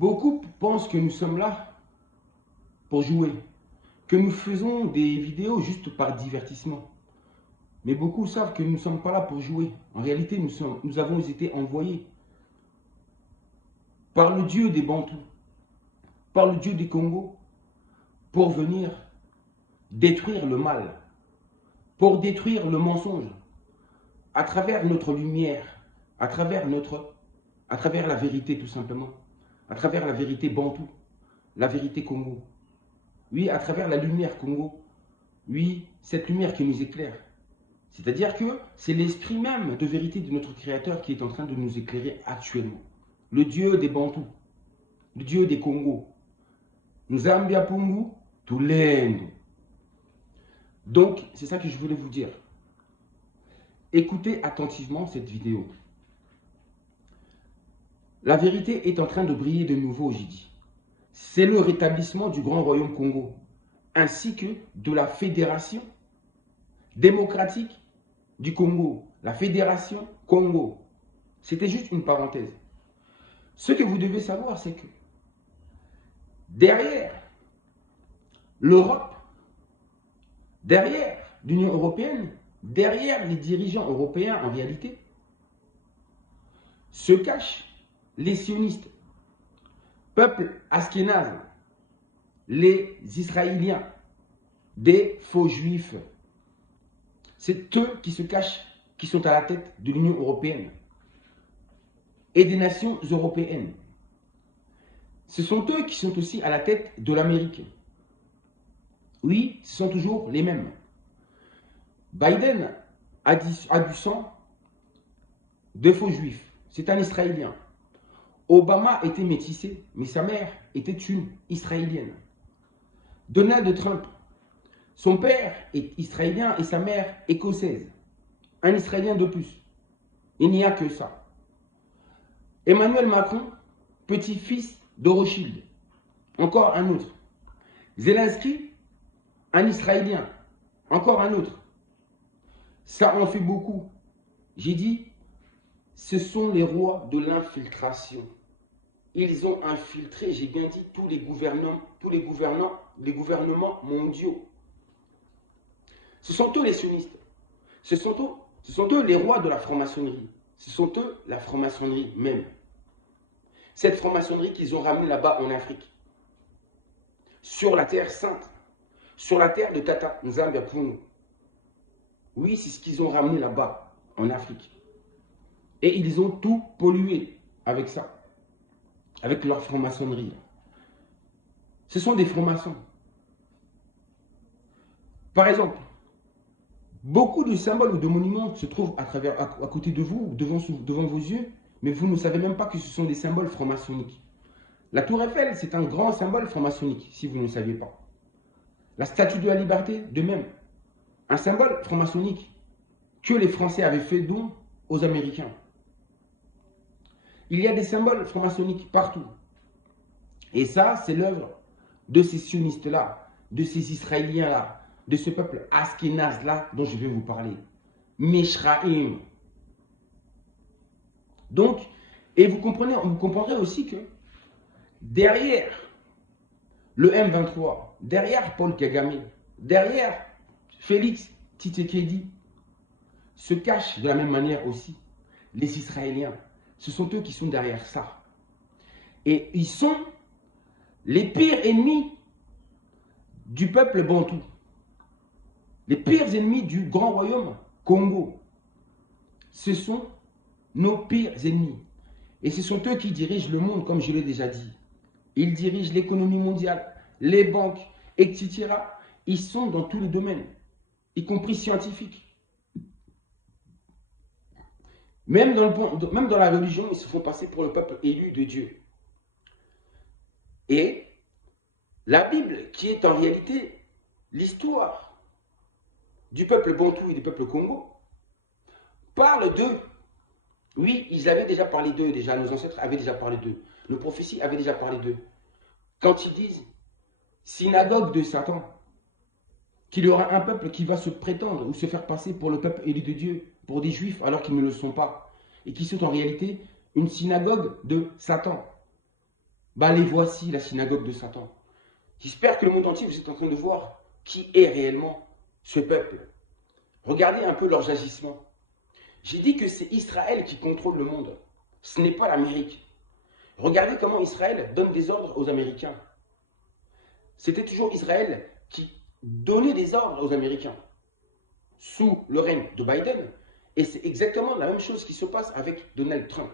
Beaucoup pensent que nous sommes là pour jouer, que nous faisons des vidéos juste par divertissement. Mais beaucoup savent que nous ne sommes pas là pour jouer. En réalité, nous avons été envoyés par le Dieu des Bantous, par le Dieu des Congos, pour venir détruire le mal, pour détruire le mensonge, à travers notre lumière, à travers la vérité tout simplement, à travers la vérité Bantou, la vérité Congo. Oui, à travers la lumière Congo. Oui, cette lumière qui nous éclaire. C'est-à-dire que c'est l'esprit même de vérité de notre Créateur qui est en train de nous éclairer actuellement. Le Dieu des Bantous, le Dieu des Congos. Nzambia Pungu, Tulendo. Donc, c'est ça que je voulais vous dire. Écoutez attentivement cette vidéo. La vérité est en train de briller de nouveau, j'ai dit. C'est le rétablissement du Grand Royaume Congo, ainsi que de la Fédération démocratique du Congo, la Fédération Congo. C'était juste une parenthèse. Ce que vous devez savoir, c'est que derrière l'Europe, derrière l'Union européenne, derrière les dirigeants européens en réalité, se cachent les sionistes, peuple askénaze, les Israéliens, des faux juifs. C'est eux qui se cachent, qui sont à la tête de l'Union européenne et des nations européennes. Ce sont eux qui sont aussi à la tête de l'Amérique. Oui, ce sont toujours les mêmes. Biden a du sang de faux juifs. C'est un Israélien. Obama était métissé, mais sa mère était une Israélienne. Donald Trump, son père est israélien et sa mère écossaise. Un Israélien de plus. Il n'y a que ça. Emmanuel Macron, petit-fils de Rothschild. Encore un autre. Zelensky, un Israélien. Encore un autre. Ça en fait beaucoup. J'ai dit, ce sont les rois de l'infiltration. Ils ont infiltré, j'ai bien dit, tous les gouvernements mondiaux. Ce sont eux les sionistes. Ce sont eux les rois de la franc-maçonnerie. Ce sont eux la franc-maçonnerie même. Cette franc-maçonnerie qu'ils ont ramenée là-bas en Afrique. Sur la terre sainte. Sur la terre de Tata Nzambia Pungu. Oui, c'est ce qu'ils ont ramené là-bas en Afrique. Et ils ont tout pollué avec ça. Avec leur franc-maçonnerie. Ce sont des francs-maçons. Par exemple, beaucoup de symboles ou de monuments se trouvent à côté de vous, devant vos yeux, mais vous ne savez même pas que ce sont des symboles franc-maçonniques. La tour Eiffel, c'est un grand symbole franc-maçonnique, si vous ne le saviez pas. La statue de la liberté, de même. Un symbole franc-maçonnique que les Français avaient fait don aux Américains. Il y a des symboles franc-maçonniques partout. Et ça, c'est l'œuvre de ces sionistes-là, de ces Israéliens-là, de ce peuple askénaze-là dont je vais vous parler. Mishraïm. Donc, et vous comprendrez aussi que derrière le M23, derrière Paul Kagame, derrière Félix Tshisekedi, se cachent de la même manière aussi les Israéliens. Ce sont eux qui sont derrière ça. Et ils sont les pires ennemis du peuple bantou. Les pires ennemis du grand royaume Congo. Ce sont nos pires ennemis. Et ce sont eux qui dirigent le monde, comme je l'ai déjà dit. Ils dirigent l'économie mondiale, les banques, etc. Ils sont dans tous les domaines, y compris scientifiques. Même dans la religion, ils se font passer pour le peuple élu de Dieu. Et la Bible, qui est en réalité l'histoire du peuple bantou et du peuple Congo, parle d'eux. Oui, ils avaient déjà parlé d'eux, déjà. Nos ancêtres avaient déjà parlé d'eux. Nos prophéties avaient déjà parlé d'eux. Quand ils disent synagogue de Satan, qu'il y aura un peuple qui va se prétendre ou se faire passer pour le peuple élu de Dieu, pour des juifs alors qu'ils ne le sont pas, et qui sont en réalité une synagogue de Satan. Bah les voici, la synagogue de Satan. J'espère que le monde entier, vous êtes en train de voir qui est réellement ce peuple. Regardez un peu leurs agissements. J'ai dit que c'est Israël qui contrôle le monde. Ce n'est pas l'Amérique. Regardez comment Israël donne des ordres aux Américains. C'était toujours Israël qui donnait des ordres aux Américains sous le règne de Biden. Et c'est exactement la même chose qui se passe avec Donald Trump.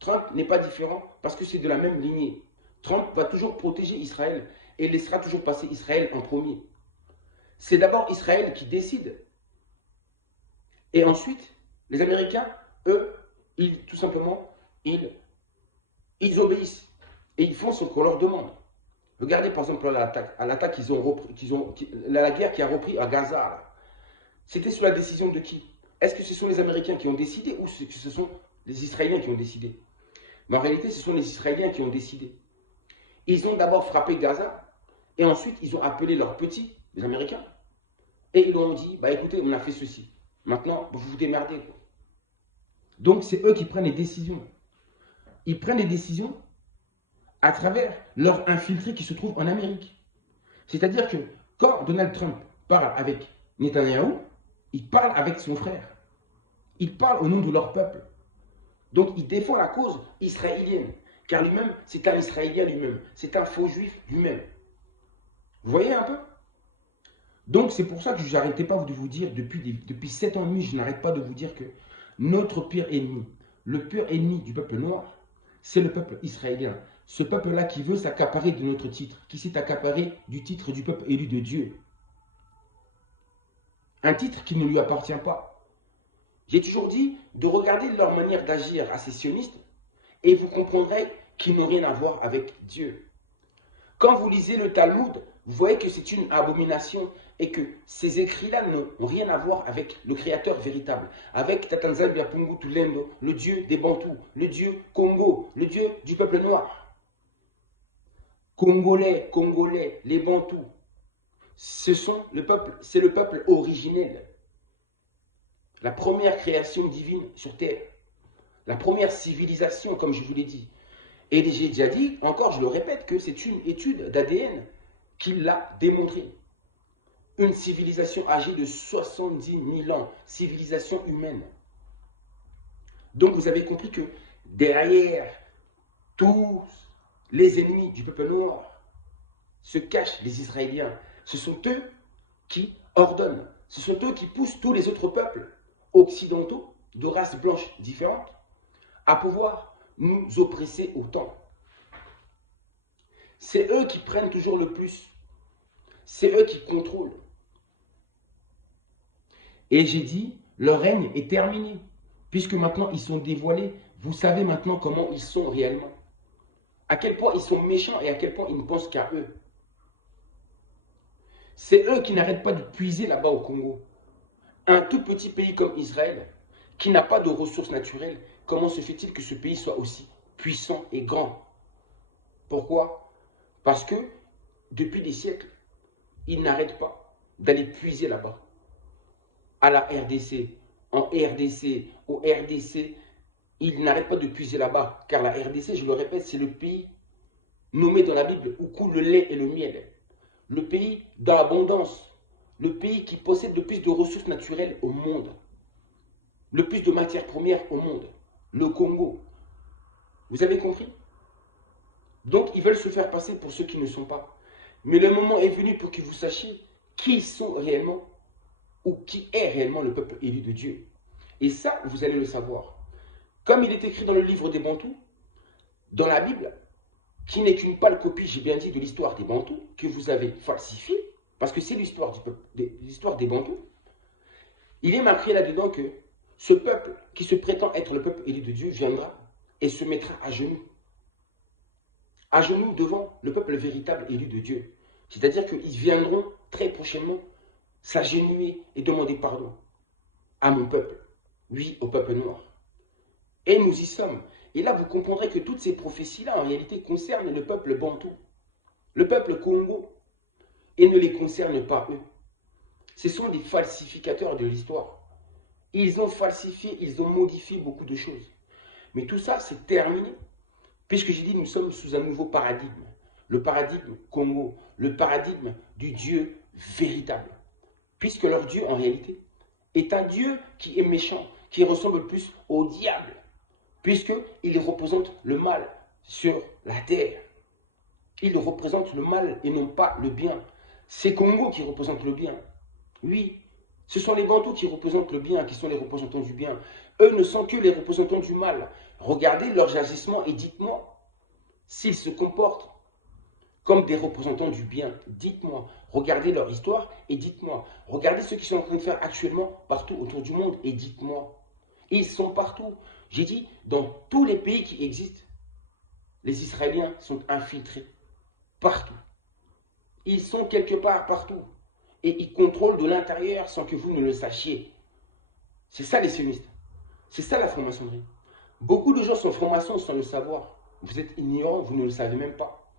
Trump n'est pas différent parce que c'est de la même lignée. Trump va toujours protéger Israël et laissera toujours passer Israël en premier. C'est d'abord Israël qui décide. Et ensuite, les Américains, eux, tout simplement, ils obéissent. Et ils font ce qu'on leur demande. Regardez par exemple à l'attaque la guerre qui a repris à Gaza. C'était sous la décision de qui? Est-ce que ce sont les Américains qui ont décidé ou est-ce que ce sont les Israéliens qui ont décidé? Mais en réalité, ce sont les Israéliens qui ont décidé. Ils ont d'abord frappé Gaza et ensuite ils ont appelé leurs petits, les Américains, et ils leur ont dit, bah écoutez, on a fait ceci. Maintenant, vous vous démerdez. Quoi. Donc c'est eux qui prennent les décisions. Ils prennent les décisions à travers leurs infiltrés qui se trouvent en Amérique. C'est-à-dire que quand Donald Trump parle avec Netanyahou, il parle avec son frère. Il parle au nom de leur peuple. Donc il défend la cause israélienne. Car lui-même, c'est un Israélien lui-même. C'est un faux juif lui-même. Vous voyez un peu? Donc c'est pour ça que je n'arrêtais pas de vous dire, depuis 7 ans et demi, je n'arrête pas de vous dire que notre pire ennemi, le pire ennemi du peuple noir, c'est le peuple israélien. Ce peuple-là qui veut s'accaparer de notre titre, qui s'est accaparé du titre du peuple élu de Dieu. Un titre qui ne lui appartient pas. J'ai toujours dit de regarder leur manière d'agir à ces sionistes et vous comprendrez qu'ils n'ont rien à voir avec Dieu. Quand vous lisez le Talmud, vous voyez que c'est une abomination et que ces écrits-là n'ont rien à voir avec le Créateur véritable, avec Tatanzambia Pungu Tulendo, le Dieu des Bantous, le Dieu Congo, le Dieu du peuple noir. Congolais, les Bantous, c'est le peuple originel. La première création divine sur terre. La première civilisation, comme je vous l'ai dit. Et j'ai déjà dit, encore je le répète, que c'est une étude d'ADN qui l'a démontré. Une civilisation âgée de 70 000 ans, civilisation humaine. Donc vous avez compris que derrière tous les ennemis du peuple noir se cachent les Israéliens. Ce sont eux qui ordonnent, ce sont eux qui poussent tous les autres peuples occidentaux, de races blanches différentes, à pouvoir nous oppresser autant. C'est eux qui prennent toujours le plus. C'est eux qui contrôlent. Et j'ai dit, leur règne est terminé. Puisque maintenant ils sont dévoilés, vous savez maintenant comment ils sont réellement. À quel point ils sont méchants et à quel point ils ne pensent qu'à eux. C'est eux qui n'arrêtent pas de puiser là-bas au Congo. Un tout petit pays comme Israël, qui n'a pas de ressources naturelles, comment se fait-il que ce pays soit aussi puissant et grand? Pourquoi? Parce que depuis des siècles, ils n'arrêtent pas d'aller puiser là-bas. À la RDC, en RDC, au RDC, ils n'arrêtent pas de puiser là-bas. Car la RDC, je le répète, c'est le pays nommé dans la Bible où coule le lait et le miel. Le pays d'abondance. Le pays qui possède le plus de ressources naturelles au monde. Le plus de matières premières au monde. Le Congo. Vous avez compris? Donc, ils veulent se faire passer pour ceux qui ne sont pas. Mais le moment est venu pour que vous sachiez qui sont réellement ou qui est réellement le peuple élu de Dieu. Et ça, vous allez le savoir. Comme il est écrit dans le livre des Bantous, dans la Bible, qui n'est qu'une pâle copie, j'ai bien dit, de l'histoire des Bantous, que vous avez falsifiée, parce que c'est l'histoire des Bantous, il est marqué là-dedans que ce peuple qui se prétend être le peuple élu de Dieu viendra et se mettra à genoux devant le peuple véritable élu de Dieu. C'est-à-dire qu'ils viendront très prochainement s'agenouiller et demander pardon à mon peuple, oui, au peuple noir. Et nous y sommes. Et là, vous comprendrez que toutes ces prophéties-là, en réalité, concernent le peuple bantou, le peuple Congo, et ne les concernent pas eux. Ce sont des falsificateurs de l'histoire. Ils ont falsifié, ils ont modifié beaucoup de choses. Mais tout ça, c'est terminé. Puisque j'ai dit, nous sommes sous un nouveau paradigme. Le paradigme Congo, le paradigme du Dieu véritable. Puisque leur Dieu, en réalité, est un Dieu qui est méchant, qui ressemble plus au diable, puisqu'il représente le mal sur la terre. Il représente le mal et non pas le bien. C'est Congo qui représente le bien. Oui, ce sont les Bantous qui représentent le bien, qui sont les représentants du bien. Eux ne sont que les représentants du mal. Regardez leurs agissements et dites-moi s'ils se comportent comme des représentants du bien. Dites-moi, regardez leur histoire et dites-moi. Regardez ce qu'ils sont en train de faire actuellement partout autour du monde et dites-moi. Ils sont partout. J'ai dit, dans tous les pays qui existent, les Israéliens sont infiltrés. Partout. Ils sont quelque part partout. Et ils contrôlent de l'intérieur sans que vous ne le sachiez. C'est ça les sionistes. C'est ça la franc-maçonnerie. Beaucoup de gens sont francs-maçons sans le savoir. Vous êtes ignorants, vous ne le savez même pas.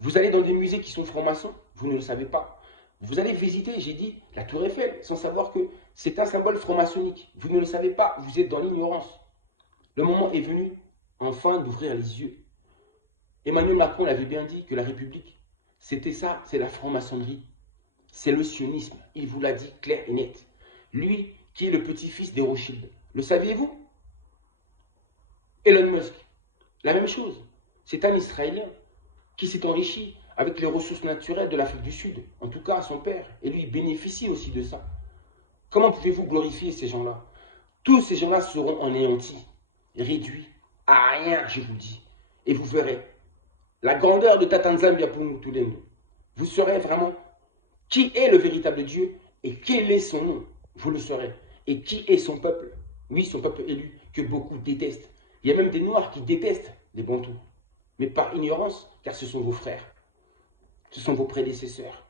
Vous allez dans des musées qui sont francs-maçons, vous ne le savez pas. Vous allez visiter, j'ai dit, la Tour Eiffel, sans savoir que c'est un symbole franc-maçonnique. Vous ne le savez pas, vous êtes dans l'ignorance. Le moment est venu, enfin, d'ouvrir les yeux. Emmanuel Macron l'avait bien dit, que la République, c'était ça, c'est la franc-maçonnerie. C'est le sionisme, il vous l'a dit clair et net. Lui, qui est le petit-fils des Rothschild. Le saviez-vous? Elon Musk, la même chose. C'est un Israélien qui s'est enrichi avec les ressources naturelles de l'Afrique du Sud, en tout cas son père, et lui bénéficie aussi de ça. Comment pouvez-vous glorifier ces gens-là? Tous ces gens-là seront anéantis, réduits à rien, je vous le dis. Et vous verrez la grandeur de Tatanzambia pour nous tous les deux. Vous saurez vraiment qui est le véritable Dieu et quel est son nom. Vous le saurez. Et qui est son peuple. Oui, son peuple élu, que beaucoup détestent. Il y a même des Noirs qui détestent les Bantous. Mais par ignorance, car ce sont vos frères. Ce sont vos prédécesseurs.